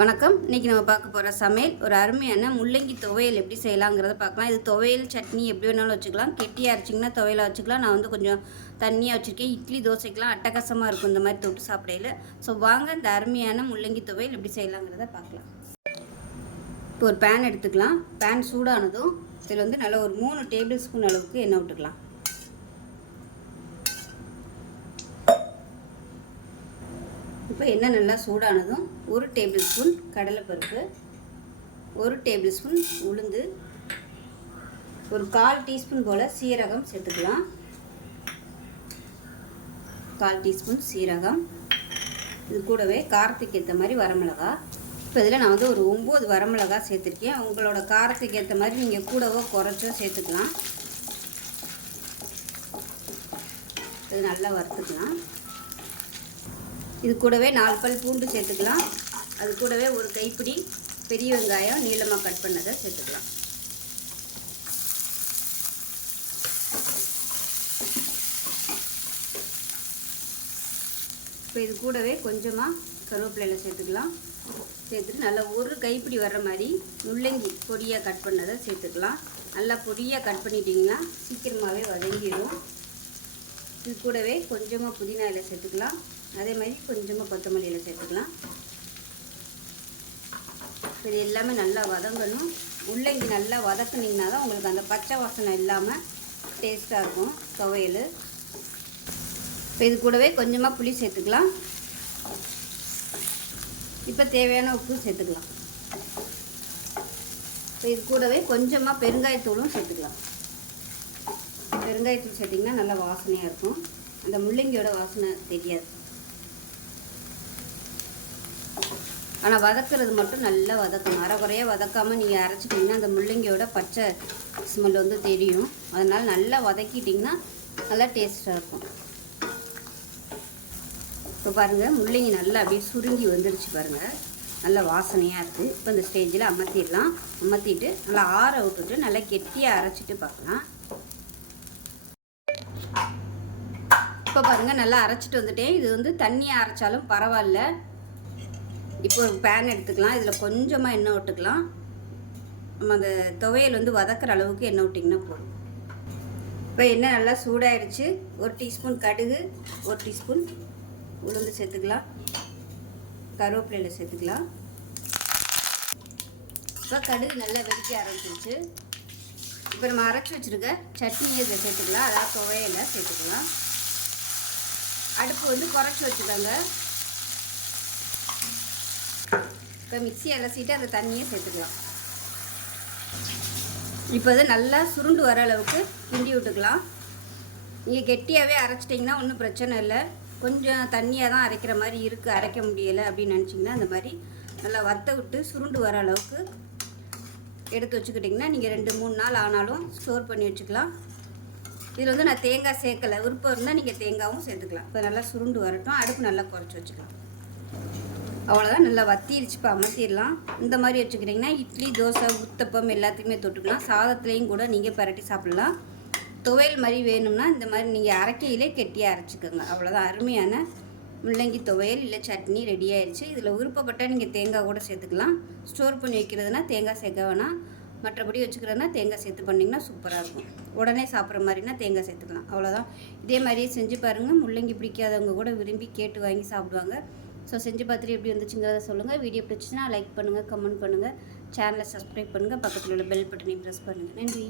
வணக்கம். இன்றைக்கி நம்ம பார்க்க போகிற சமையல் ஒரு அருமையான முள்ளங்கி துவையல் எப்படி செய்யலாங்கிறத பார்க்கலாம். இது துவையல் சட்னி எப்படி வேணாலும் வச்சுக்கலாம். கெட்டியாக அரைச்சிங்கன்னா துவையலாக வச்சுக்கலாம். நான் வந்து கொஞ்சம் தண்ணியாக வச்சுருக்கேன். இட்லி தோசைக்கெலாம் அட்டகாசமாக இருக்கும் இந்த மாதிரி தொட்டு சாப்பிடையில. ஸோ வாங்க இந்த அருமையான முள்ளங்கி துவையல் எப்படி செய்யலாங்கிறத பார்க்கலாம். இப்போ ஒரு பேன் எடுத்துக்கலாம். பேன் சூடானதும் இதில் வந்து நல்லா ஒரு மூணு டேபிள் ஸ்பூன் அளவுக்கு எண்ணெய் விட்டுக்கலாம். இப்போ எண்ணெய் நல்லா சூடானதும் ஒரு டேபிள் ஸ்பூன் கடலைப்பருப்பு ஒரு டேபிள் ஸ்பூன் உளுந்து ஒரு கால் டீஸ்பூன் போல் சீரகம் சேர்த்துக்கலாம். கால் டீஸ்பூன் சீரகம். இது கூடவே காரத்துக்கு ஏற்ற மாதிரி வரமிளகா. இப்போ இதில் நான் வந்து ஒரு ஒம்பது வரமிளகா சேர்த்துருக்கேன். உங்களோட காரத்துக்கு ஏற்ற மாதிரி நீங்கள் கூடவோ குறைச்சோ சேர்த்துக்கலாம். இது நல்லா வறுத்துக்கலாம். இது கூடவே நாலு பல் பூண்டு சேர்த்துக்கலாம். அது கூடவே ஒரு கைப்பிடி பெரிய வெங்காயம் நீளமாக கட் பண்ணதை சேர்த்துக்கலாம். இப்போ இது கூடவே கொஞ்சமாக கருவேப்பிலையில் சேர்த்துக்கலாம். சேர்த்துட்டு நல்லா ஒரு கைப்பிடி வர்ற மாதிரி முள்ளங்கி பொடியாக கட் பண்ணதை சேர்த்துக்கலாம். நல்லா பொடியாக கட் பண்ணிட்டிங்கன்னா சீக்கிரமாகவே வதங்கிடும் இது கூடவே கொஞ்சமாக புதினா இலை சேர்த்துக்கலாம். அதே மாதிரி கொஞ்சமாக கொத்தமல்லி இலை சேர்த்துக்கலாம். இது எல்லாமே நல்லா வதங்கணும். முள்ளங்கி நல்லா வதக்குனிங்கன்னா தான் உங்களுக்கு அந்த பச்சை வாசனை இல்லாமல் டேஸ்ட்டாக இருக்கும் துவையல். இப்போ இது கூடவே கொஞ்சமாக புளி சேர்த்துக்கலாம். இப்போ தேவையான உப்பு சேர்த்துக்கலாம். இப்போ இது கூடவே கொஞ்சமாக பெருங்காயத்தூளும் சேர்த்துக்கலாம். பெருங்காயத்தூள் சேர்த்திங்கன்னா நல்லா வாசனையாக இருக்கும். அந்த முள்ளங்கியோட வாசனை தெரியாது. ஆனால் வதக்கிறது மட்டும் நல்லா வதக்கணும். அரைக்குறையாக வதக்காமல் நீங்கள் அரைச்சிட்டிங்கன்னா அந்த முள்ளங்கியோட பச்சை ஸ்மெல் வந்து தெரியும். அதனால் நல்லா வதக்கிட்டிங்கன்னா நல்லா டேஸ்ட்டாக இருக்கும். இப்போ பாருங்கள் முள்ளங்கி நல்லா அப்படியே சுருங்கி வந்துருச்சு பாருங்கள் நல்லா வாசனையாக இருக்குது இப்போ இந்த ஸ்டேஜில் அமர்த்திடலாம். அமர்த்திட்டு நல்லா ஆற விட்டுட்டு நல்லா கெட்டியாக அரைச்சிட்டு பார்க்கலாம். இப்போ பாருங்கள் நல்லா அரைச்சிட்டு வந்துட்டேன். இது வந்து தண்ணியாக அரைச்சாலும் பரவாயில்ல. இப்போ ஒரு பேன் எடுத்துக்கலாம். இதில் கொஞ்சமாக எண்ணெய் விட்டுக்கலாம். நம்ம அந்த துவையல் வந்து வதக்கிற அளவுக்கு எண்ணெய் விட்டிங்கன்னா போதும். இப்போ எண்ணெய் நல்லா சூடாயிடுச்சு ஒரு டீஸ்பூன் கடுகு ஒரு டீஸ்பூன் உளுந்து சேர்த்துக்கலாம். கருவேப்பிலையில் சேர்த்துக்கலாம். இப்போ கடுகு நல்லா வெடிக்க ஆரம்பிச்சிருச்சு. இப்போ நம்ம அரைச்சி வச்சுருக்க சட்னியை இதில் சேர்த்துக்கலாம். அதாவது துவையலை சேர்த்துக்கலாம். அடுப்பு வந்து குறைச்சி வச்சுக்கோங்க. இப்போ மிக்சி அலசிட்டு அந்த தண்ணியை சேர்த்துக்கலாம். இப்போ அது நல்லா சுருண்டு வர அளவுக்கு கிண்டி விட்டுக்கலாம். நீங்கள் கெட்டியாகவே அரைச்சிட்டிங்கன்னா ஒன்றும் பிரச்சனை இல்லை. கொஞ்சம் தண்ணியாக தான் அரைக்கிற மாதிரி இருக்குது அரைக்க முடியலை அப்படின்னு நினச்சிங்கன்னா அந்த மாதிரி நல்லா வத்த விட்டு சுருண்டு வர அளவுக்கு எடுத்து வச்சுக்கிட்டிங்கன்னா நீங்கள் ரெண்டு மூணு நாள் ஆனாலும் ஸ்டோர் பண்ணி வச்சுக்கலாம். இதில் வந்து நான் தேங்காய் சேர்க்கலை. விருப்பம் இருந்தால் நீங்கள் தேங்காயும் சேர்த்துக்கலாம். இப்போ நல்லா சுருண்டு வரட்டும். அடுப்பு நல்லா குறைச்சி வச்சுக்கலாம். அவ்வளோதான் நல்லா வத்திருச்சு. இப்போ அமர்த்திடலாம். இந்த மாதிரி வச்சுக்கிட்டிங்கன்னா இட்லி தோசை உத்தப்பம் எல்லாத்துக்குமே தொட்டுக்கலாம். சாதத்துலேயும் கூட நீங்கள் பரட்டி சாப்பிட்லாம். துவையல் மாதிரி வேணும்னா இந்த மாதிரி நீங்கள் அரைக்கையிலே கெட்டியாக அரைச்சிக்கோங்க. அவ்வளோதான் அருமையான முள்ளங்கி துவையல் இல்லை சட்னி ரெடி ஆயிடுச்சு இதில் விருப்பப்பட்டால் நீங்கள் தேங்காய் கூட சேர்த்துக்கலாம். ஸ்டோர் பண்ணி வைக்கிறதுனா தேங்காய் சேர்க்க வேணாம். மற்றபடி வச்சுக்கிறதுனா தேங்காய் சேர்த்து பண்ணிங்கன்னா சூப்பராக இருக்கும். உடனே சாப்பிட்ற மாதிரினா தேங்காய் சேர்த்துக்கலாம். அவ்வளோதான் இதே மாதிரியே செஞ்சு பாருங்கள் முள்ளங்கி பிடிக்காதவங்க கூட விரும்பி கேட்டு வாங்கி சாப்பிடுவாங்க. ஸோ செஞ்சு பார்த்துட்டு எப்படி வந்துச்சுங்கிறத சொல்லுங்கள் வீடியோ பிடிச்சின்னா லைக் பண்ணுங்கள் கமெண்ட் பண்ணுங்கள் சேனலை சப்ஸ்கிரைப் பண்ணுங்கள் பக்கத்தில் உள்ள பெல் பட்டனையும் ப்ரெஸ் பண்ணுங்கள் நன்றி.